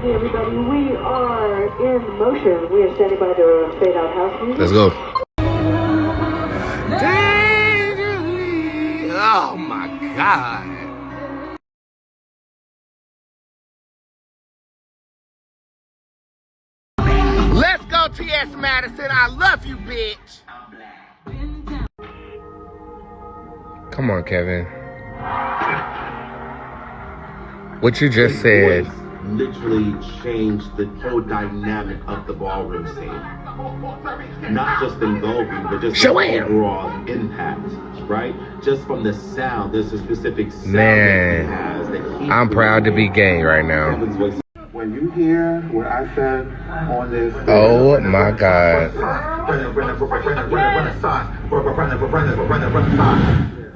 Hey everybody, we are in motion. We are standing by the fade out house music. Let's go. Dangerously. Oh my God. Let's go, T.S. Madison. I love you, bitch. Come on, Kevin. What you just said literally changed the whole dynamic of the ballroom scene. Not just in Goldie, but just the overall impact, right? Just from the sound, there's a specific sound that he has. I'm proud to be gay right now. When you hear what I said on this... Oh my God.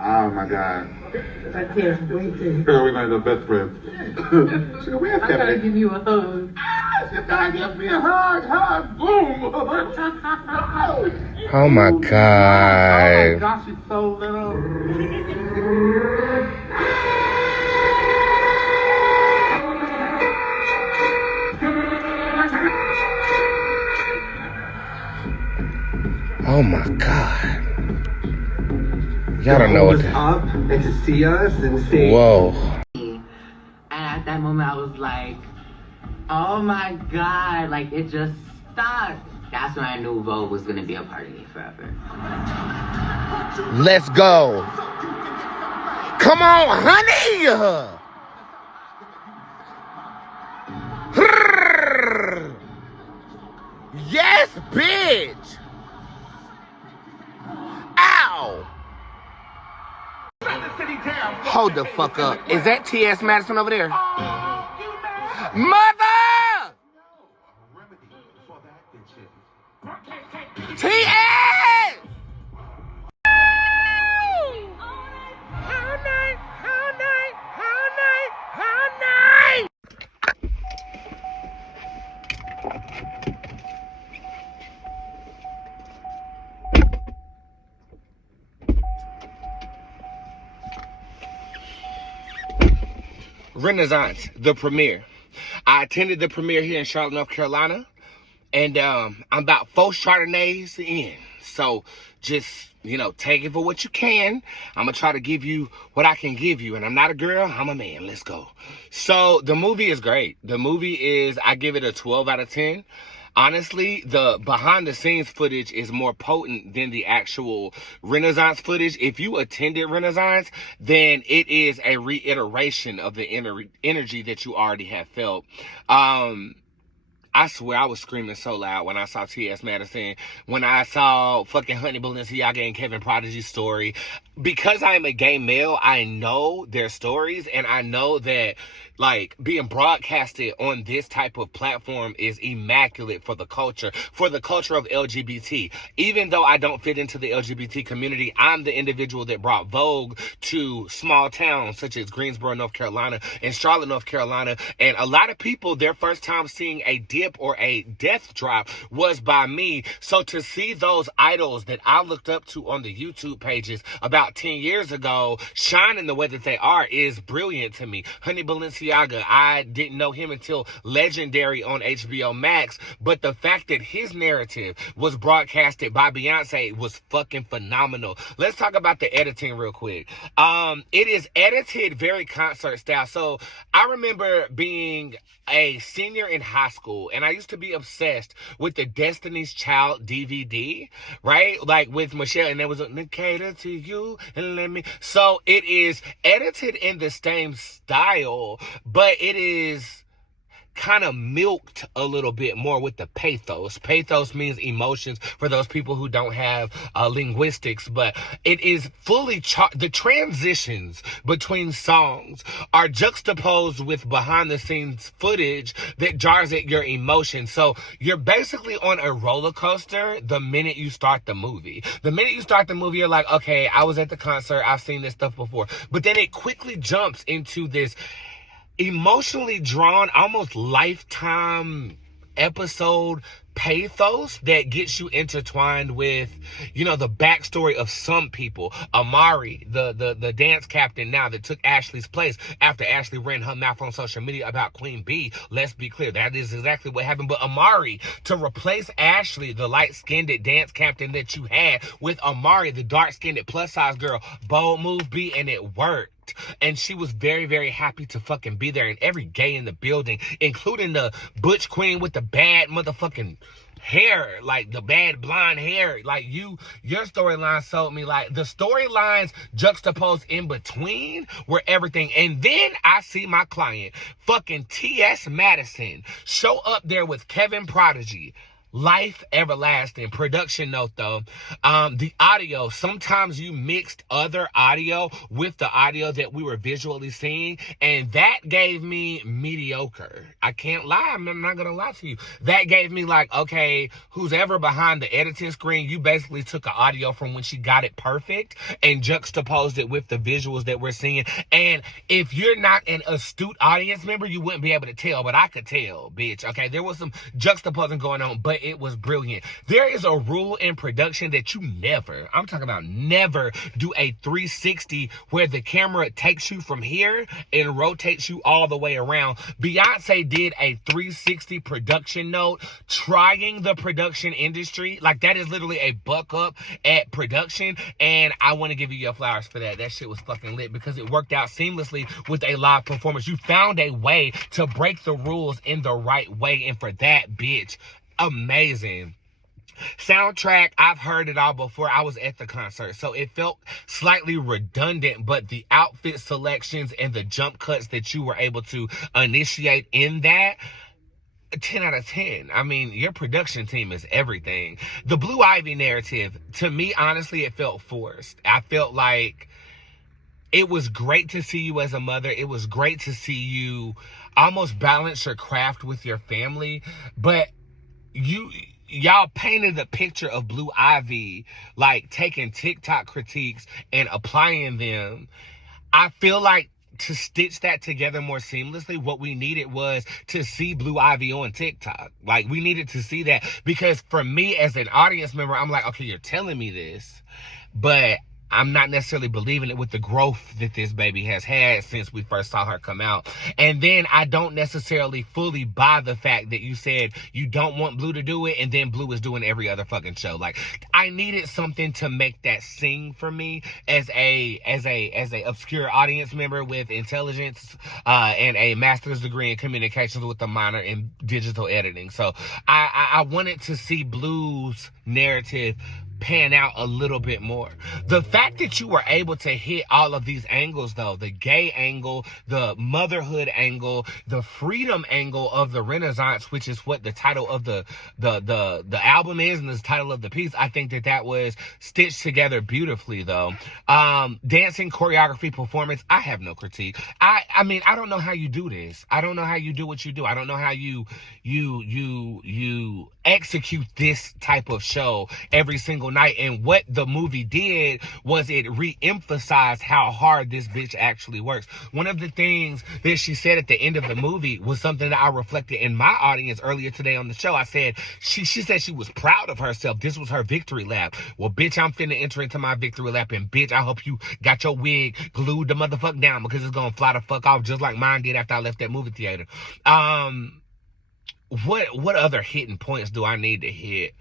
Oh my God. I can't wait to. Girl, we're going to be best friends. I gotta give you a hug. You gotta give me a hug, boom. Oh my God. Oh my gosh, she's so little. Oh my God. Y'all don't know what to... up and to see us and see. Whoa. And at that moment, I was like, oh my God, like it just stopped. That's when I knew Vogue was gonna be a part of me forever. Let's go. Come on, honey. Yes, bitch. Ow. Hold the fuck up. Is that T.S. Madison over there? Mother! T.S! How nice! Renaissance, the premiere. I attended the premiere here in Charlotte, North Carolina, and I'm about 4 Chardonnays in. So just, take it for what you can. I'm going to try to give you what I can give you. And I'm not a girl, I'm a man. Let's go. So the movie is great. The movie is, I give it a 12 out of 10. Honestly, the behind-the-scenes footage is more potent than the actual Renaissance footage. If you attended Renaissance, then it is a reiteration of the energy that you already have felt. I swear I was screaming so loud when I saw T.S. Madison, when I saw fucking Honey Balenciaga and Kevin Prodigy's story. Because I am a gay male, I know their stories, and I know that, being broadcasted on this type of platform is immaculate for the culture of LGBT. Even though I don't fit into the LGBT community, I'm the individual that brought Vogue to small towns such as Greensboro, North Carolina, and Charlotte, North Carolina. And a lot of people, their first time seeing a dip or a death drop was by me. So to see those idols that I looked up to on the YouTube pages about 10 years ago shine in the way that they are is brilliant to me. Honey Balenciaga, I didn't know him until Legendary on HBO Max, but the fact that his narrative was broadcasted by Beyoncé was fucking phenomenal. Let's talk about the editing real quick. It is edited very concert style. So I remember being a senior in high school, and I used to be obsessed with the Destiny's Child DVD, right? With Michelle, and there was a cater to you and let me. So it is edited in the same style, but it is kind of milked a little bit more with the pathos. Pathos means emotions for those people who don't have linguistics, but it is fully the transitions between songs are juxtaposed with behind the scenes footage that jars at your emotions. So you're basically on a roller coaster the minute you start the movie. The minute you start the movie, you're like, okay, I was at the concert, I've seen this stuff before. But then it quickly jumps into this emotionally drawn, almost Lifetime episode pathos that gets you intertwined with, you know, the backstory of some people. Amari, the dance captain now that took Ashley's place after Ashley ran her mouth on social media about Queen B. Let's be clear, that is exactly what happened. But Amari, to replace Ashley, the light-skinned dance captain that you had, with Amari, the dark-skinned plus-size girl, bold move B, and it worked. And she was very, very happy to fucking be there. And every gay in the building, including the butch queen with the bad motherfucking hair, like the bad blonde hair, like your storyline sold me. Like the storylines juxtaposed in between were everything. And then I see my client, fucking T.S. Madison, show up there with Kevin Prodigy. Life everlasting. Production note though, the audio, sometimes you mixed other audio with the audio that we were visually seeing, and that gave me mediocre. I can't lie, I'm not gonna lie to you. That gave me like, okay, who's ever behind the editing screen, you basically took an audio from when she got it perfect and juxtaposed it with the visuals that we're seeing. And if you're not an astute audience member, you wouldn't be able to tell, but I could tell, bitch. Okay, there was some juxtaposing going on, but it was brilliant. There is a rule in production that you never, I'm talking about never, do a 360 where the camera takes you from here and rotates you all the way around. Beyoncé did a 360 production note, trying the production industry. Like, that is literally a buck up at production, and I want to give you your flowers for that. That shit was fucking lit because it worked out seamlessly with a live performance. You found a way to break the rules in the right way, and for that, bitch, amazing. Soundtrack, I've heard it all before. I was at the concert, so it felt slightly redundant, but the outfit selections and the jump cuts that you were able to initiate in that, 10 out of 10. I mean, your production team is everything. The Blue Ivy narrative, to me, honestly, it felt forced. I felt like it was great to see you as a mother. It was great to see you almost balance your craft with your family, but y'all painted a picture of Blue Ivy, like taking TikTok critiques and applying them. I feel like to stitch that together more seamlessly, what we needed was to see Blue Ivy on TikTok. Like, we needed to see that, because for me as an audience member, I'm like, okay, you're telling me this, but I'm not necessarily believing it with the growth that this baby has had since we first saw her come out. And then I don't necessarily fully buy the fact that you said you don't want Blue to do it, and then Blue is doing every other fucking show. Like, I needed something to make that sing for me as a obscure audience member with intelligence and a master's degree in communications with a minor in digital editing. So I wanted to see Blue's narrative pan out a little bit more. The fact that you were able to hit all of these angles though, the gay angle, the motherhood angle, the freedom angle of the Renaissance, which is what the title of the album is and the title of the piece, I think that was stitched together beautifully though. Dancing, choreography, performance, I have no critique. I mean, I don't know how you do this. I don't know how you do what you do. I don't know how you execute this type of show every single night. And what the movie did was it re-emphasized how hard this bitch actually works. One of the things that she said at the end of the movie was something that I reflected in my audience earlier today on the show. I said, she said she was proud of herself. This was her victory lap. Well, bitch, I'm finna enter into my victory lap, and bitch, I hope you got your wig glued the motherfuck down, because it's gonna fly the fuck off just like mine did after I left that movie theater. What other hitting points do I need to hit?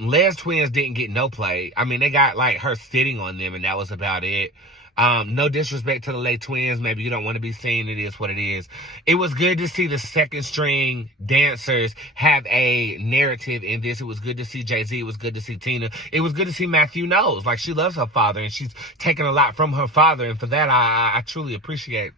Les Twins didn't get no play. I mean, they got like her sitting on them, and that was about it. No disrespect to the Les Twins. Maybe you don't want to be seen. It is what it is. It was good to see the second string dancers have a narrative in this. It was good to see Jay-Z. It was good to see Tina. It was good to see Matthew Knowles. Like, she loves her father, and she's taken a lot from her father. And for that, I truly appreciate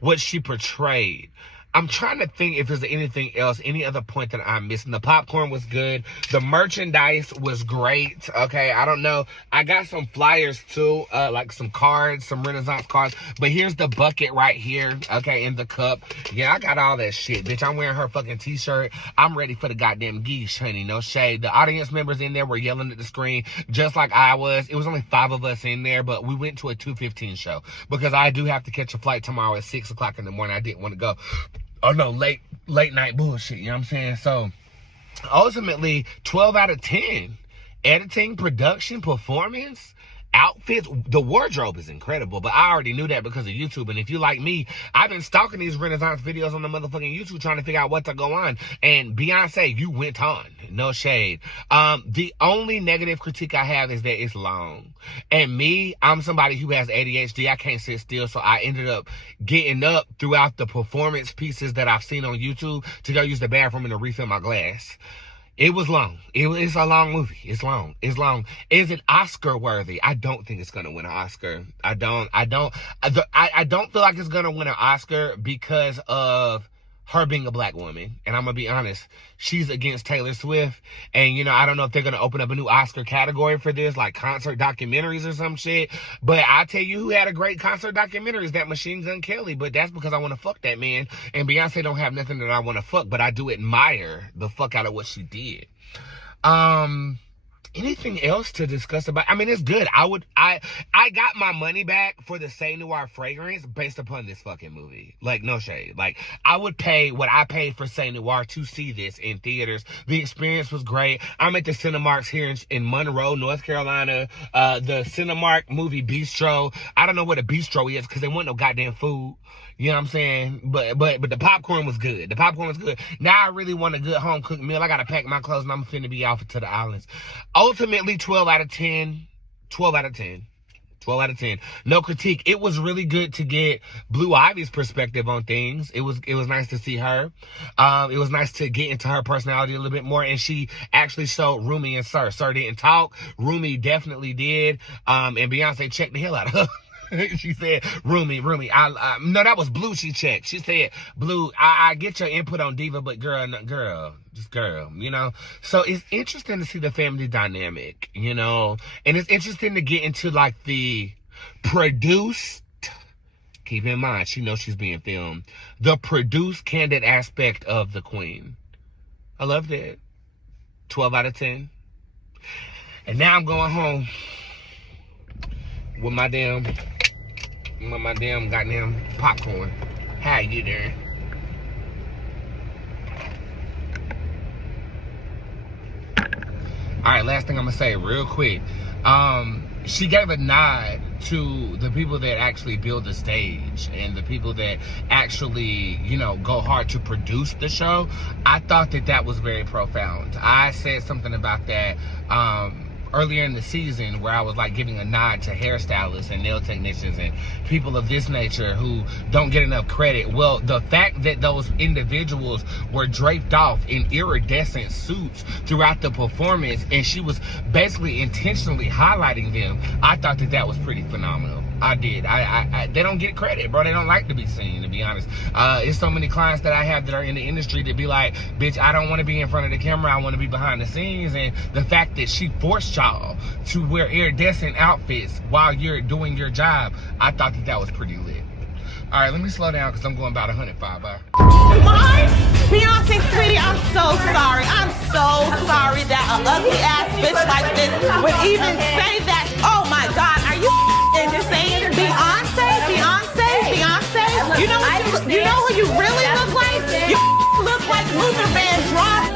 what she portrayed. I'm trying to think if there's anything else, any other point that I'm missing. The popcorn was good. The merchandise was great. Okay, I don't know. I got some flyers too, like some cards, some Renaissance cards. But here's the bucket right here, okay, in the cup. Yeah, I got all that shit, bitch. I'm wearing her fucking t-shirt. I'm ready for the goddamn geese, honey. No shade. The audience members in there were yelling at the screen just like I was. It was only 5 of us in there, but we went to a 2:15 show because I do have to catch a flight tomorrow at 6 o'clock in the morning. I didn't want to go. Oh no, late night bullshit, you know what I'm saying? So ultimately, 12 out of 10. Editing, production, performance, outfits, the wardrobe is incredible, but I already knew that because of YouTube. And if you like me, I've been stalking these Renaissance videos on the motherfucking YouTube trying to figure out what to go on. And Beyonce, you went on. No shade. The only negative critique I have is that it's long. And me, I'm somebody who has ADHD. I can't sit still, so I ended up getting up throughout the performance pieces that I've seen on YouTube to go use the bathroom and to refill my glass. It was long. It's a long movie. It's long. It's long. Is it Oscar worthy? I don't think it's gonna win an Oscar. I don't feel like it's gonna win an Oscar because of her being a black woman. And I'm gonna be honest, she's against Taylor Swift. And, you know, I don't know if they're gonna open up a new Oscar category for this, like concert documentaries or some shit. But I tell you who had a great concert documentary is that Machine Gun Kelly. But that's because I want to fuck that man. And Beyonce don't have nothing that I want to fuck, but I do admire the fuck out of what she did. Anything else to discuss about? I mean, it's good. I got my money back for the Saint Noir fragrance based upon this fucking movie. Like, no shade. Like, I would pay what I paid for Saint Noir to see this in theaters. The experience was great. I'm at the Cinemarks here in Monroe, North Carolina. The Cinemark movie Bistro. I don't know what a bistro is because there wasn't no goddamn food. You know what I'm saying? But the popcorn was good. The popcorn was good. Now I really want a good home cooked meal. I gotta pack my clothes and I'm finna be off to the islands. Ultimately, 12 out of 10. 12 out of 10. 12 out of 10. No critique. It was really good to get Blue Ivy's perspective on things. It was nice to see her. It was nice to get into her personality a little bit more. And she actually showed Rumi and Sir. Sir didn't talk. Rumi definitely did. And Beyonce checked the hell out of her. She said, Rumi, no, that was Blue she checked. She said, Blue, I get your input on Diva, but girl, just girl, you know? So it's interesting to see the family dynamic, you know? And it's interesting to get into, like, the produced, keep in mind, she knows she's being filmed, the produced, candid aspect of the queen. I loved it. 12 out of 10. And now I'm going home with my damn goddamn popcorn. How you doing? Alright, last thing I'm gonna say real quick. She gave a nod to the people that actually build the stage and the people that actually, you know, go hard to produce the show. I thought that was very profound. I said something about that earlier in the season where I was like giving a nod to hairstylists and nail technicians and people of this nature who don't get enough credit. Well, the fact that those individuals were draped off in iridescent suits throughout the performance and she was basically intentionally highlighting them, I thought that was pretty phenomenal. I did. They don't get credit, bro. They don't like to be seen, to be honest. It's so many clients that I have that are in the industry that be like, bitch, I don't want to be in front of the camera. I want to be behind the scenes. And the fact that she forced y'all to wear iridescent outfits while you're doing your job, I thought that was pretty lit. All right, let me slow down because I'm going about 105. Bye. Mine? Beyonce, sweetie, I'm so sorry. I'm so sorry that an ugly ass bitch like this would even say that. Oh my God, are you insane? Beyonce? You know who you really look like? You look like Luther Vandross.